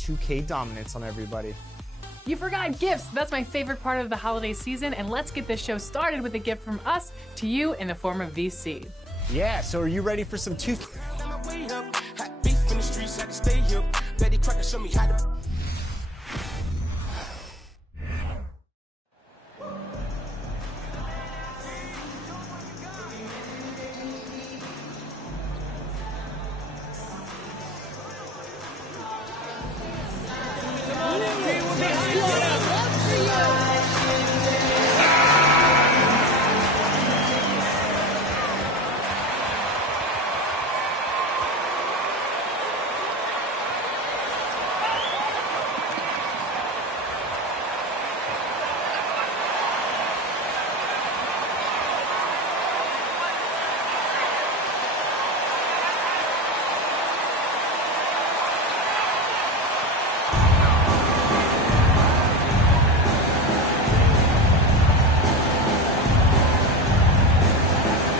2K dominance on everybody. You forgot gifts. That's my favorite part of the holiday season, and let's get this show started with a gift from us to you in the form of VC. Yeah, so are you ready for some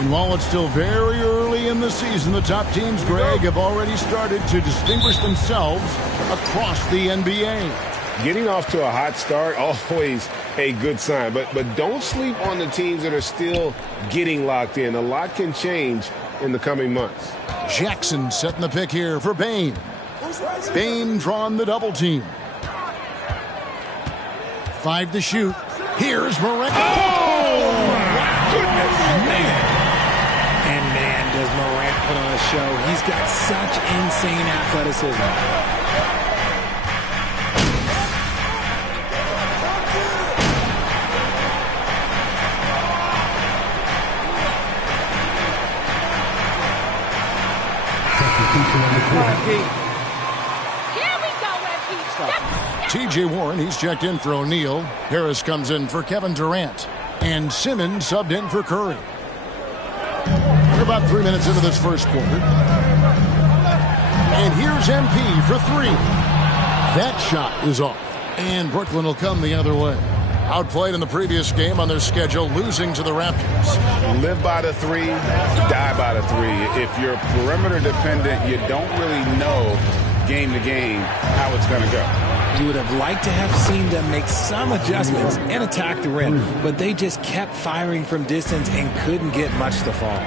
And while it's still very early in the season, the top teams, Greg, have already started to distinguish themselves across the NBA. Getting off to a hot start, always a good sign. But don't sleep on the teams that are still getting locked in. A lot can change in the coming months. Jackson setting the pick here for Bane. Bane drawing the double team. 5 to shoot. Here's Morant. Oh, my goodness, man. And man, does Morant put on a show. He's got such insane athleticism. T.J. Warren, he's checked in for O'Neal. Harris comes in for Kevin Durant. And Simmons subbed in for Curry. We're about 3 minutes into this first quarter. And here's MP for 3. That shot is off. And Brooklyn will come the other way. Outplayed in the previous game on their schedule, losing to the Raptors. Live by the 3, die by the 3. If you're perimeter dependent, you don't really know game to game how it's going to go. You would have liked to have seen them make some adjustments and attack the rim, but they just kept firing from distance and couldn't get much to fall.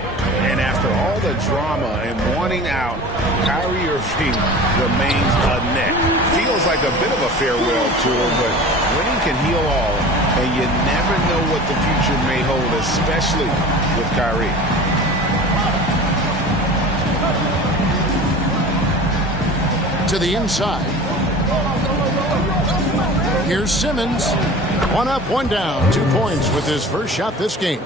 And after all the drama and wanting out, Kyrie Irving remains a net. Feels like a bit of a farewell tour, but winning can heal all, and you never know what the future may hold, especially with Kyrie. To the inside. Here's Simmons. 1 up, 1 down. 2 points with his first shot this game.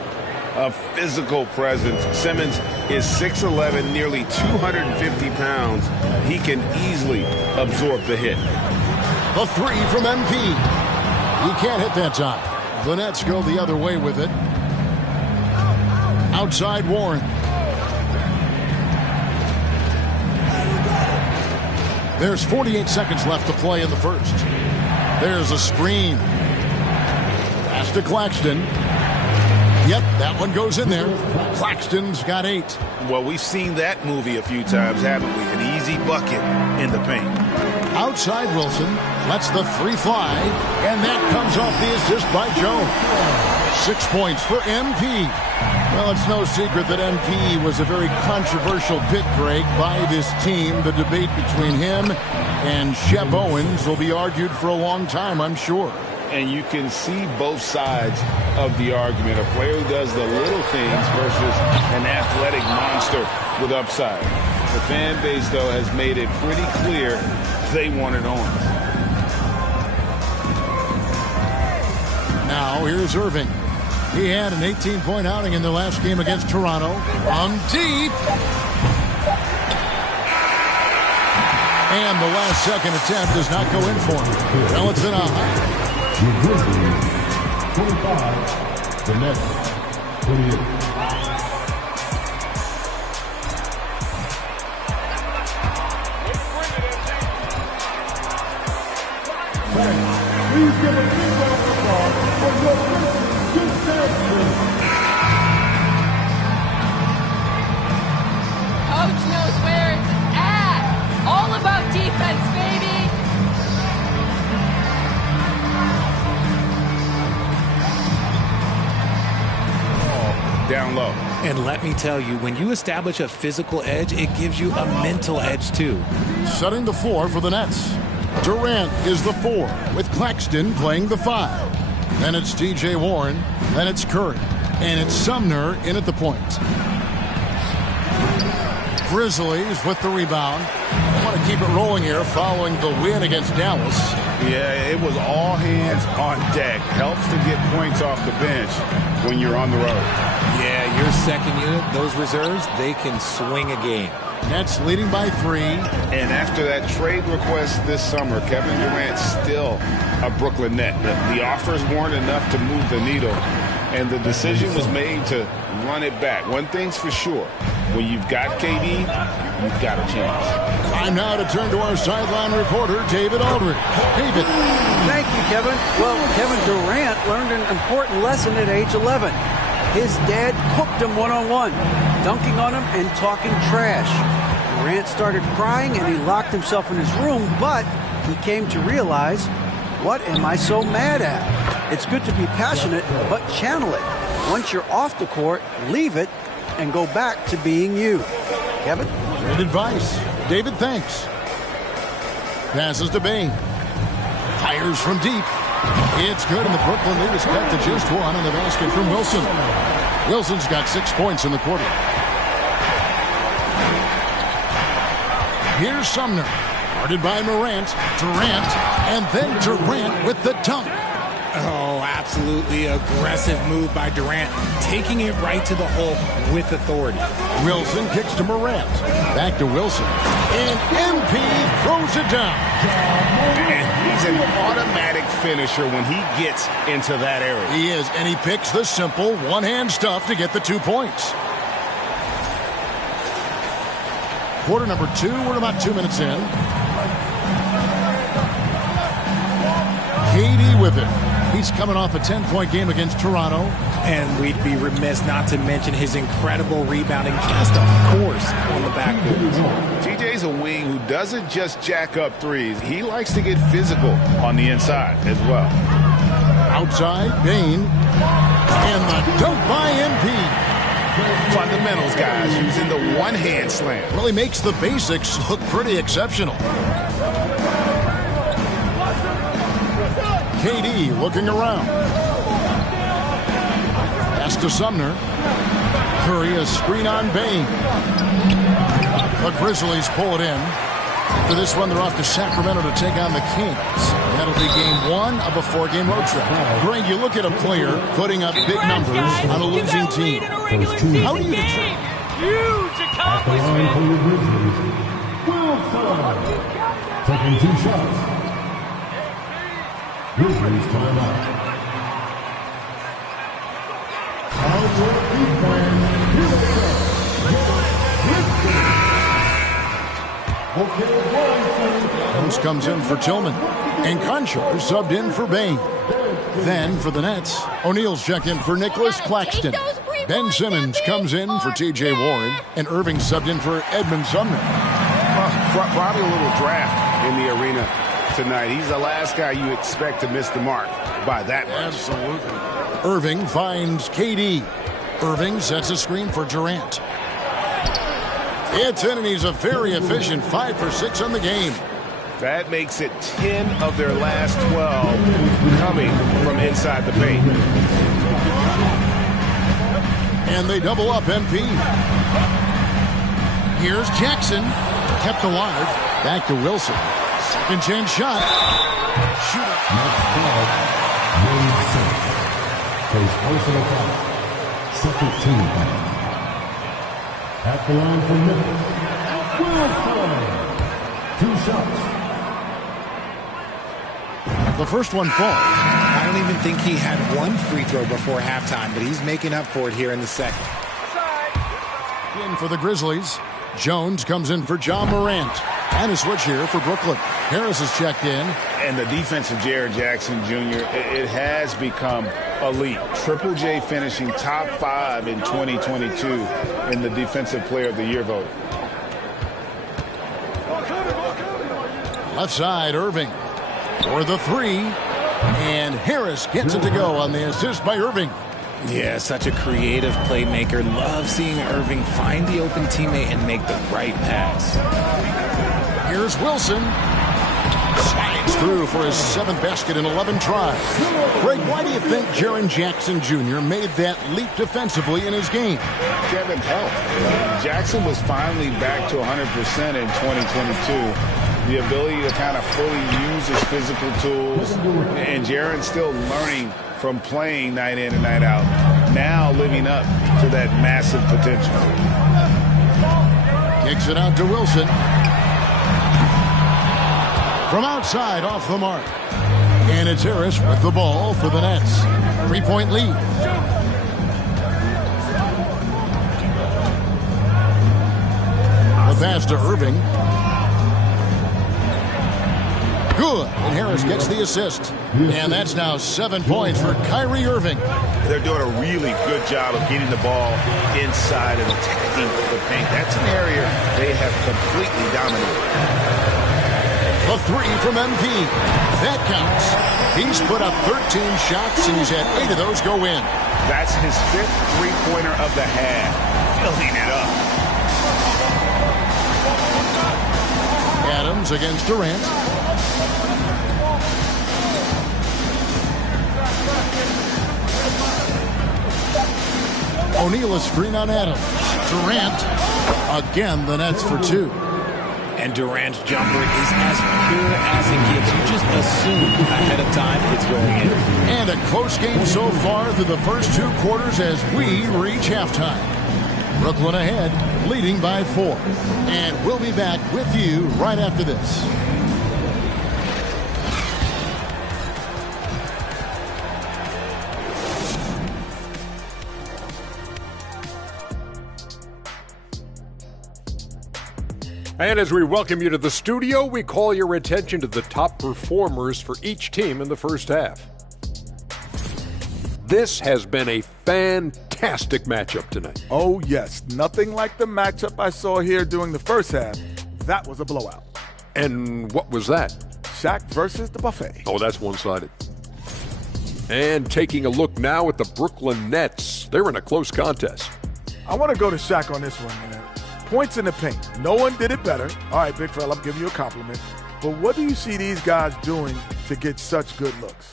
A physical presence. Simmons is 6'11", nearly 250 pounds. He can easily absorb the hit. The 3 from MP. He can't hit that time. The Nets go the other way with it. Outside Warren. There's 48 seconds left to play in the first. There's a screen. Pass to Claxton. Yep, that one goes in there. Claxton's got 8. Well, we've seen that movie a few times, haven't we? An easy bucket in the paint. Outside Wilson lets the 3 fly, and that comes off the assist by Jones. 6 points for MP. Well, it's no secret that MP was a very controversial pick, Greg, by this team. The debate between him and Shep Owens will be argued for a long time, I'm sure. And you can see both sides of the argument. A player who does the little things versus an athletic monster with upside. The fan base, though, has made it pretty clear they want it on. Now, here's Irving. He had an 18-point outing in their last game against Toronto. From deep. And the last second attempt does not go in for him. Well, it's in a high. 25, the Nets, 28. Please give a big round of applause for your Coach knows where it's at. All about defense, baby. And let me tell you, when you establish a physical edge, it gives you a mental edge too. Setting the floor for the Nets. Durant is the 4, with Claxton playing the 5. Then it's T.J. Warren, then it's Curry, and it's Sumner in at the point. Grizzlies with the rebound. I want to keep it rolling here following the win against Dallas. Yeah, it was all hands on deck. Helps to get points off the bench when you're on the road. Yeah, your second unit, those reserves, they can swing a game. Nets leading by 3. And after that trade request this summer, Kevin Durant still a Brooklyn Net. The offers weren't enough to move the needle, and the decision was made to run it back. One thing's for sure, when you've got KD, you've got a chance. Time now to turn to our sideline reporter, David Aldridge. David. Thank you, Kevin. Well, Kevin Durant learned an important lesson at age 11. His dad cooked him one-on-one, dunking on him and talking trash. Durant started crying and he locked himself in his room, but he came to realize, what am I so mad at? It's good to be passionate, but channel it. Once you're off the court, leave it and go back to being you. Kevin? Good advice. David, thanks. Passes to Bane. Fires from deep. It's good, and the Brooklyn lead is cut to just 1 on the basket from Wilson. Wilson's got 6 points in the quarter. Here's Sumner. Guarded by Morant. Durant. And then Durant with the dunk. Oh, absolutely aggressive move by Durant, taking it right to the hole with authority. Wilson kicks to Morant. Back to Wilson. And MP throws it down. And he's an automatic finisher when he gets into that area. He is, and he picks the simple one-hand stuff to get the 2 points. Quarter number 2, we're about 2 minutes in. KD with it. He's coming off a 10-point game against Toronto. And we'd be remiss not to mention his incredible rebounding just, of course, on the backboard. TJ's a wing who doesn't just jack up threes. He likes to get physical on the inside as well. Outside, Bane. And the dunk by MP. Fundamentals, guys, using the one-hand slam. Really makes the basics look pretty exceptional. KD looking around. Pass to Sumner. Curry a screen on Bane. The Grizzlies pull it in. After this one, they're off to Sacramento to take on the Kings. That'll be game 1 of a 4-game road trip. Greg, you look at a player putting up big numbers on a losing team. How do you determine? Huge At the line for your Grizzlies, Wilson. Taking 2 shots. Grizzlies timeout. Adams comes in for Tillman. And Conchar subbed in for Bane. Then for the Nets, O'Neal's checked in for Nicholas Claxton. Ben Simmons comes in for T.J. Warren. And Irving subbed in for Edmund Sumner. Well, probably a little draft in the arena tonight. He's the last guy you expect to miss the mark by that much. Absolutely. Irving finds KD. Irving sets a screen for Durant. It's in, and he's a very efficient 5 for 6 on the game. That makes it 10 of their last 12 coming from inside the paint. And they double up MP. Here's Jackson. Kept alive. Back to Wilson. Second chance shot. Shoot it. Next foul, Wade Sims. Plays personal foul. Second team foul. At the line for Memphis, Wilson. 2 shots. The first one falls. I don't even think he had one free throw before halftime, but he's making up for it here in the second. In for the Grizzlies. Jones comes in for John Morant. And a switch here for Brooklyn. Harris is checked in. And the defense of Jared Jackson Jr., it has become elite. Triple J finishing top 5 in 2022 in the Defensive Player of the Year vote. Left side, Irving. For the 3. And Harris gets it to go on the assist by Irving. Yeah, such a creative playmaker. Love seeing Irving find the open teammate and make the right pass. Here's Wilson. Slides through for his 7th basket in 11 tries. Greg, why do you think Jaren Jackson Jr. made that leap defensively in his game? Kevin helped. Jackson was finally back to 100% in 2022. The ability to kind of fully use his physical tools. And Jaren's still learning from playing night in and night out. Now living up to that massive potential. Kicks it out to Wilson. From outside, off the mark. And it's Harris with the ball for the Nets. 3-point lead. The pass to Irving. Good. And Harris gets the assist. And that's now 7 points for Kyrie Irving. They're doing a really good job of getting the ball inside and attacking the paint. That's an area they have completely dominated. A 3 from MP. That counts. He's put up 13 shots, and he's had 8 of those go in. That's his 5th three-pointer of the half. Filling it up. Adams against Durant. O'Neal a screen on Adams. Durant. Again, the Nets for 2. And Durant's jumper is as pure as it gets. You just assume ahead of time it's going in. And a close game so far through the first 2 quarters as we reach halftime. Brooklyn ahead, leading by 4. And we'll be back with you right after this. And as we welcome you to the studio, we call your attention to the top performers for each team in the first half. This has been a fantastic matchup tonight. Oh, yes. Nothing like the matchup I saw here during the first half. That was a blowout. And what was that? Shaq versus the Buffet. Oh, that's one-sided. And taking a look now at the Brooklyn Nets. They're in a close contest. I want to go to Shaq on this one, man. Points in the paint. No one did it better. All right, big fella, I'm giving you a compliment. But what do you see these guys doing to get such good looks?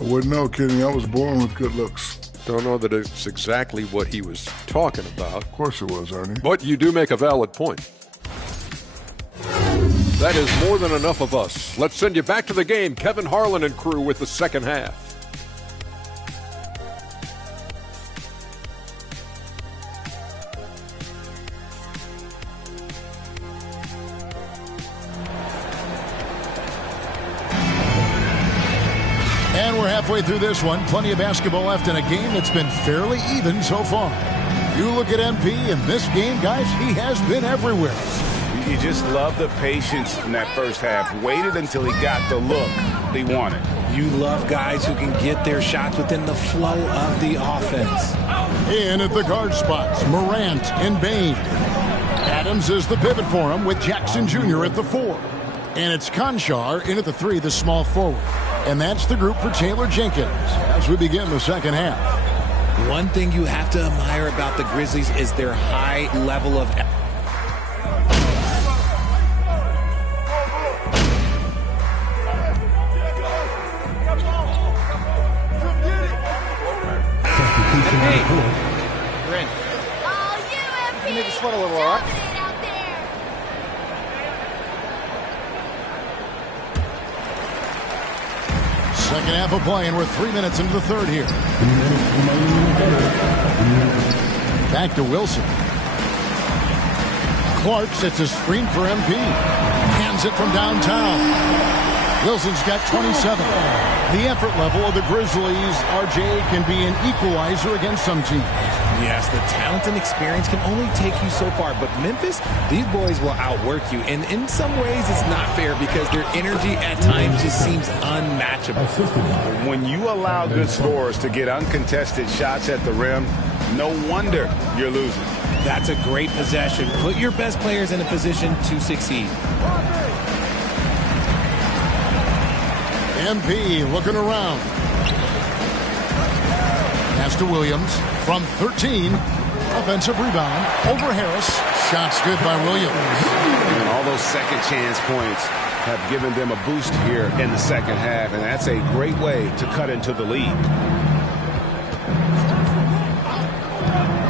I wouldn't know, Kenny. I was born with good looks. Don't know that it's exactly what he was talking about. Of course it was, Ernie. But you do make a valid point. That is more than enough of us. Let's send you back to the game. Kevin Harlan and crew with the second half. And we're halfway through this one. Plenty of basketball left in a game that's been fairly even so far. You look at MP in this game, guys, he has been everywhere. You just love the patience in that first half. Waited until he got the look he wanted. You love guys who can get their shots within the flow of the offense. In at the guard spots, Morant and Bane. Adams is the pivot for him with Jackson Jr. at the 4. And it's Conchar in at the 3, the small forward. And that's the group for Taylor Jenkins as we begin the second half. One thing you have to admire about the Grizzlies is their high level of Sweat a little, all right? Second half of play, and we're 3 minutes into the third here. Back to Wilson. Clark sets a screen for MP. Hands it from downtown. Wilson's got 27. The effort level of the Grizzlies, RJ, can be an equalizer against some teams. Yes, the talent and experience can only take you so far, but Memphis, these boys will outwork you, and in some ways it's not fair because their energy at times just seems unmatchable. When you allow good scorers to get uncontested shots at the rim, no wonder you're losing. That's a great possession. Put your best players in a position to succeed. MP looking around. Pass pass to Williams from 13. Offensive rebound over Harris. Shots good by Williams. And all those second chance points have given them a boost here in the second half, and that's a great way to cut into the lead.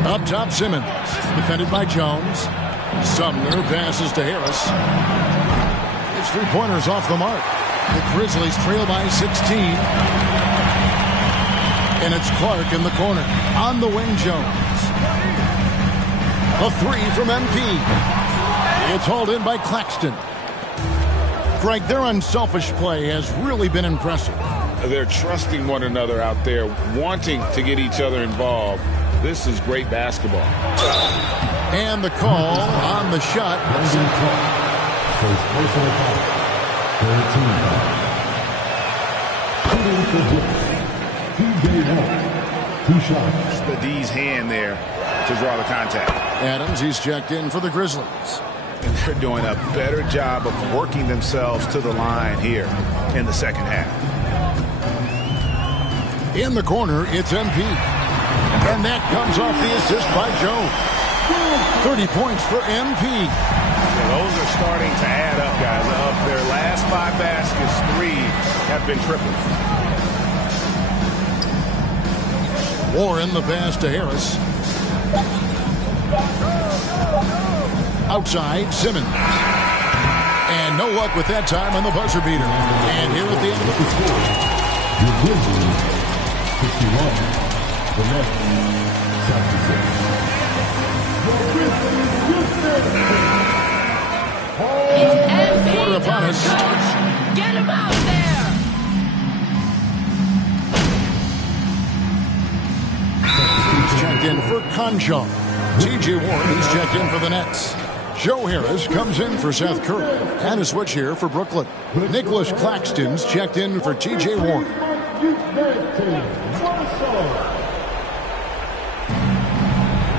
Up top, Simmons. Defended by Jones. Sumner passes to Harris. His three-pointers off the mark. The Grizzlies trail by 16. And it's Clark in the corner. On the wing, Jones. A three from MP. It's hauled in by Claxton. Greg, their unselfish play has really been impressive. They're trusting one another out there, wanting to get each other involved. This is great basketball. And the call on the shot. First personal foul. 13 foul. TJ Warren. 2 shots. The D's hand there to draw the contact. Adams, he's checked in for the Grizzlies. And they're doing a better job of working themselves to the line here in the second half. In the corner, it's MP. And that comes off the assist by Jones. 30 points for MP. Yeah, those are starting to add up, guys. Of their last 5 baskets, 3 have been tripled. Warren the pass to Harris. Outside, Simmons. And no luck with that time on the buzzer beater. And here at the end of the score, the Grizzlies 61, the Nets 76. Quarter upon us. Get him out there! He's checked in for Conjo. TJ Warren is checked in for the Nets. Joe Harris comes in for Seth Curry. And a switch here for Brooklyn. Nicholas Claxton's checked in for TJ Warren.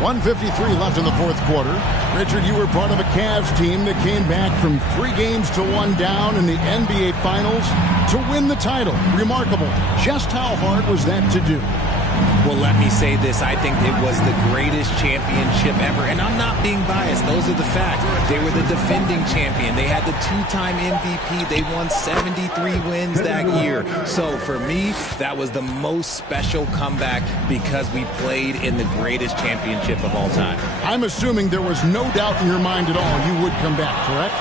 1:53 left in the fourth quarter. Richard, you were part of a Cavs team that came back from 3 games to 1 down in the NBA Finals to win the title. Remarkable. Just how hard was that to do? Well, let me say this. I think it was the greatest championship ever. And I'm not being biased. Those are the facts. They were the defending champion. They had the 2-time MVP. They won 73 wins that year. So for me, that was the most special comeback because we played in the greatest championship of all time. I'm assuming there was no doubt in your mind at all you would come back, correct?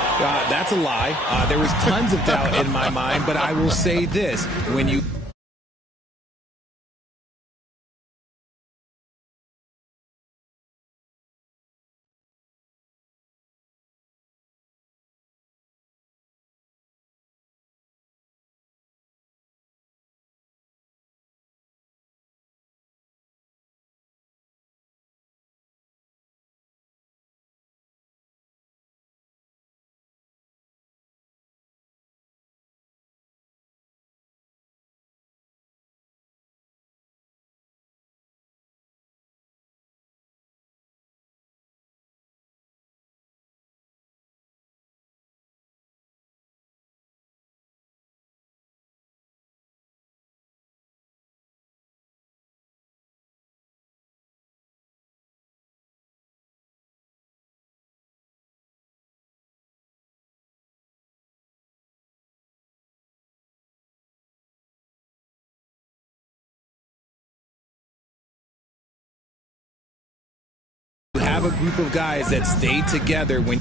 That's a lie. There was tons of doubt in my mind, but I will say this. When you have a group of guys that stay together when